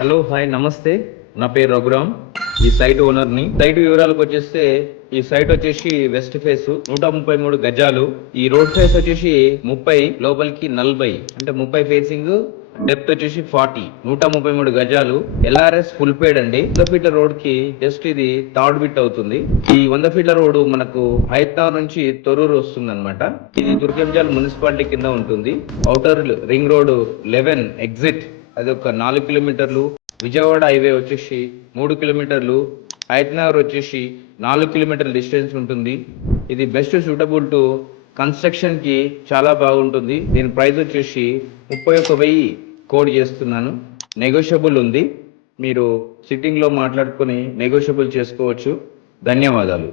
Hello hi నమస్తే. నా పేరు రఘురామ్, ఈ సైట్ ఓనర్ని. సైట్ వివరాలకు వచ్చేస్తే ఈ సైట్ వచ్చేసి వెస్ట్ ఫేస్ 133 గజాలు. ఈ రోడ్ ఫేస్ వచ్చేసి 30, లోపలికి 40, అంటే 30 ఫేసింగ్, డెప్త్ వచ్చేసి 40, 133 గజాలు. LRS ఫుల్ పేడ్ అండి. 100 ఫీట్ల రోడ్ కి జస్ట్ ఇది థర్డ్ బిట్ అవుతుంది. ఈ 100 ఫీట్ల రోడ్ మనకు హైత్నగర్ నుంచి తొర్రూరు వస్తుంది అనమాట. ఇది దుర్గంజాల్ మున్సిపాలిటీ కింద ఉంటుంది. ఔటర్ రింగ్ రోడ్ 11 ఎగ్జిట్, అది ఒక 4 కిలోమీటర్లు. విజయవాడ హైవే వచ్చేసి 3 కిలోమీటర్లు. హైత్నగర్ వచ్చేసి 4 కిలోమీటర్ల డిస్టెన్స్ ఉంటుంది. ఇది బెస్ట్ సూటబుల్ టు కన్స్ట్రక్షన్ కి చాలా బాగుంటుంది. దీని ప్రైస్ వచ్చేసి 31,000 కోడ్ చేస్తున్నాను. నెగోషియబుల్ ఉంది. మీరు సిట్టింగ్ లో మాట్లాడుకొని నెగోషియబుల్ చేసుకోవచ్చు. ధన్యవాదాలు.